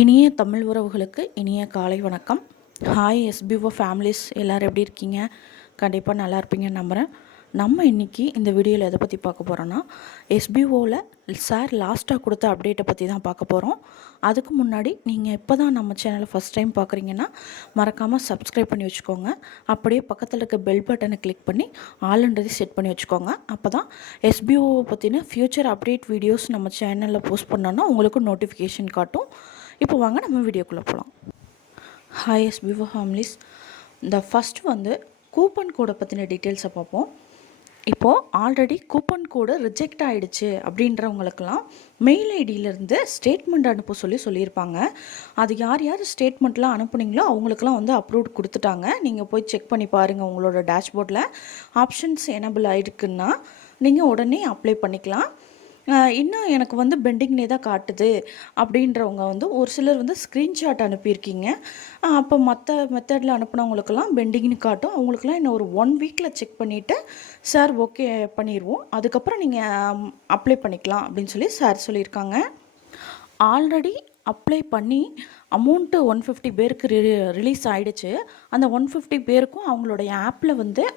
இனிய தமிழ் உறவுகளுக்கு இனிய காலை வணக்கம். ஹாய் எஸ்பிஓ ஃபேமிலிஸ், எல்லோரும் எப்படி இருக்கீங்க? கண்டிப்பாக நல்லா இருப்பீங்கன்னு நம்புகிறேன். நம்ம இன்றைக்கி இந்த வீடியோவில் எதை பற்றி பார்க்க போகிறோன்னா, எஸ்பிஓவில் சார் லாஸ்ட்டாக கொடுத்த அப்டேட்டை பற்றி தான் பார்க்க போகிறோம். அதுக்கு முன்னாடி நீங்கள் இப்போ தான் நம்ம சேனலை ஃபஸ்ட் டைம் பார்க்குறீங்கன்னா மறக்காமல் சப்ஸ்கிரைப் பண்ணி வச்சுக்கோங்க. அப்படியே பக்கத்தில் இருக்க பெல் பட்டனை கிளிக் பண்ணி ஆல்ன்றதை செட் பண்ணி வச்சுக்கோங்க. அப்போ தான் எஸ்பிஓவை பற்றின ஃப்யூச்சர் அப்டேட் வீடியோஸ் நம்ம சேனலில் போஸ்ட் பண்ணோன்னா உங்களுக்கு நோட்டிஃபிகேஷன் காட்டும். இப்போ வாங்க நம்ம வீடியோக்குள்ளே போகலாம். ஹாய் எஸ்பிஓ ஃபேமிலிஸ், இந்த ஃபஸ்ட்டு கூப்பன் கோடை பற்றின டீட்டெயில்ஸை பார்ப்போம். இப்போது ஆல்ரெடி கூப்பன் கோடு ரிஜெக்ட் ஆகிடுச்சு அப்படின்றவங்களுக்கெல்லாம் மெயில் ஐடியிலேருந்து ஸ்டேட்மெண்ட் அனுப்ப சொல்லியிருப்பாங்க. அது யார் யார் ஸ்டேட்மெண்ட்லாம் அனுப்புனீங்களோ அவங்களுக்குலாம் அப்ரூவ் கொடுத்துட்டாங்க. நீங்கள் போய் செக் பண்ணி பாருங்கள். உங்களோட டேஷ்போர்டில் ஆப்ஷன்ஸ் எனபிள் ஆகிருக்குன்னா நீங்கள் உடனே அப்ளை பண்ணிக்கலாம். இன்னும் எனக்கு பெண்டிங்னே தான் காட்டுது அப்படின்றவங்க ஒரு சிலர் ஸ்க்ரீன்ஷாட் அனுப்பியிருக்கீங்க. அப்போ மற்ற மெத்தடில் அனுப்புனவங்களுக்கெல்லாம் பெண்டிங்னு காட்டும். அவங்களுக்கெல்லாம் இன்னும் ஒரு 1 வீக்கில் செக் பண்ணிவிட்டு சார் ஓகே பண்ணிடுவோம், அதுக்கப்புறம் நீங்கள் அப்ளை பண்ணிக்கலாம் அப்படின்னு சார் சொல்லியிருக்காங்க. ஆல்ரெடி அப்ளை பண்ணி அமௌண்ட்டு 150 பேருக்கு ரிலீஸ் ஆகிடுச்சு. அந்த 150 பேருக்கும் அவங்களுடைய ஆப்பில்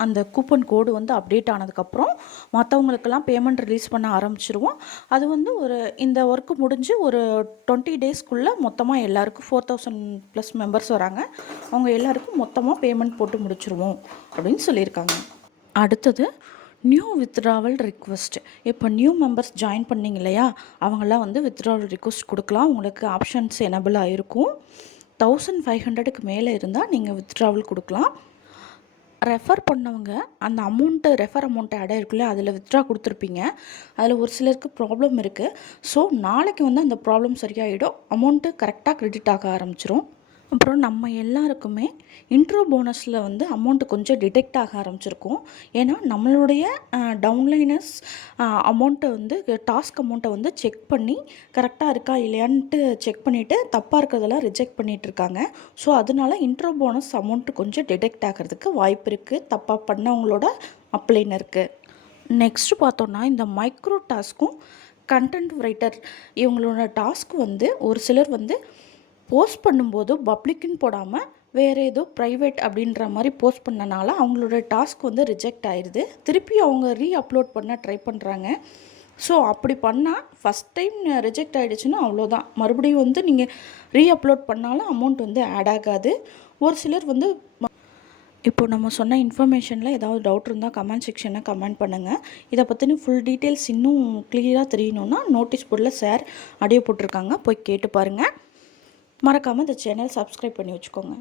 அந்த கூப்பன் கோடு அப்டேட் ஆனதுக்கப்புறம் மற்றவங்களுக்கெல்லாம் பேமெண்ட் ரிலீஸ் பண்ண ஆரம்பிச்சிருவோம். அது ஒரு இந்த ஒர்க்கு முடிஞ்சு ஒரு 20 டேஸ்க்குள்ளே மொத்தமாக எல்லாருக்கும் 4000+ மெம்பர்ஸ் வராங்க. அவங்க எல்லாருக்கும் மொத்தமாக பேமெண்ட் போட்டு முடிச்சிருவோம் அப்படின்னு சொல்லியிருக்காங்க. அடுத்தது நியூ வித்ட்ராவல் ரிக்வெஸ்ட். இப்போ நியூ மெம்பர்ஸ் ஜாயின் பண்ணிங்க இல்லையா, அவங்களாம் வித்ட்ராவல் ரிக்வெஸ்ட் கொடுக்கலாம். உங்களுக்கு ஆப்ஷன்ஸ் எனபிள் ஆகிருக்கும். 1500க்கு மேலே இருந்தால் நீங்கள் வித்ட்ராவல் கொடுக்கலாம். ரெஃபர் பண்ணவங்க அந்த ரெஃபர் அமௌண்ட்டு ஆட் ஆகிருக்குல்ல, அதில் வித்ட்ரா கொடுத்துருப்பீங்க. அதில் ஒரு சிலருக்கு ப்ராப்ளம் இருக்குது. ஸோ நாளைக்கு அந்த ப்ராப்ளம் சரியாயிடும். அமௌண்ட்டு கரெக்டாக க்ரெடிட் ஆக ஆரம்பிச்சிரும். அப்புறம் நம்ம எல்லாருக்குமே இன்ட்ரோ போனஸில் அமௌண்ட்டு கொஞ்சம் டிடெக்ட் ஆக ஆரம்பிச்சிருக்கும். ஏன்னா நம்மளுடைய டவுன்லைனர்ஸ் அமௌண்ட்டை டாஸ்க் அமௌண்ட்டை செக் பண்ணி கரெக்டாக இருக்கா இல்லையான்ட்டு செக் பண்ணிவிட்டு தப்பாக இருக்கிறதெல்லாம் ரிஜெக்ட் பண்ணிகிட்ருக்காங்க. ஸோ அதனால இன்ட்ரோ போனஸ் அமௌண்ட்டு கொஞ்சம் டிடெக்ட் ஆகிறதுக்கு வாய்ப்பு இருக்குது, தப்பாக பண்ணவங்களோட அப்ளைனருக்கு. நெக்ஸ்ட்டு பார்த்தோன்னா, இந்த மைக்ரோ டாஸ்க்கும் கண்டென்ட் ரைட்டர் இவங்களோட டாஸ்க் ஒரு சிலர் போஸ்ட் பண்ணும்போது பப்ளிக்குன்னு போடாமல் வேறு ஏதோ ப்ரைவேட் அப்படின்ற மாதிரி போஸ்ட் பண்ணனால அவங்களோட டாஸ்க் ரிஜெக்ட் ஆயிடுது. திருப்பி அவங்க அப்லோட் பண்ண ட்ரை பண்ணுறாங்க. ஸோ அப்படி பண்ணால் ஃபஸ்ட் டைம் ரிஜெக்ட் ஆகிடுச்சுன்னா அவ்வளோதான். மறுபடியும் நீங்கள் அப்லோட் பண்ணாலும் அமௌண்ட் ஆட் ஆகாது. ஒரு சிலர் இப்போ நம்ம சொன்ன இன்ஃபர்மேஷனில் ஏதாவது டவுட் இருந்தால் கமெண்ட் செக்ஷனில் கமெண்ட் பண்ணுங்கள். இதை பற்றின ஃபுல் டீட்டெயில்ஸ் இன்னும் கிளியராக தெரியணுன்னா நோட்டீஸ் போர்டில் சார் ஆடியோ போட்டிருக்காங்க, போய் கேட்டு பாருங்கள். மறக்காமல் இந்த சேனல் சப்ஸ்கிரைப் பண்ணி வச்சுக்கோங்க.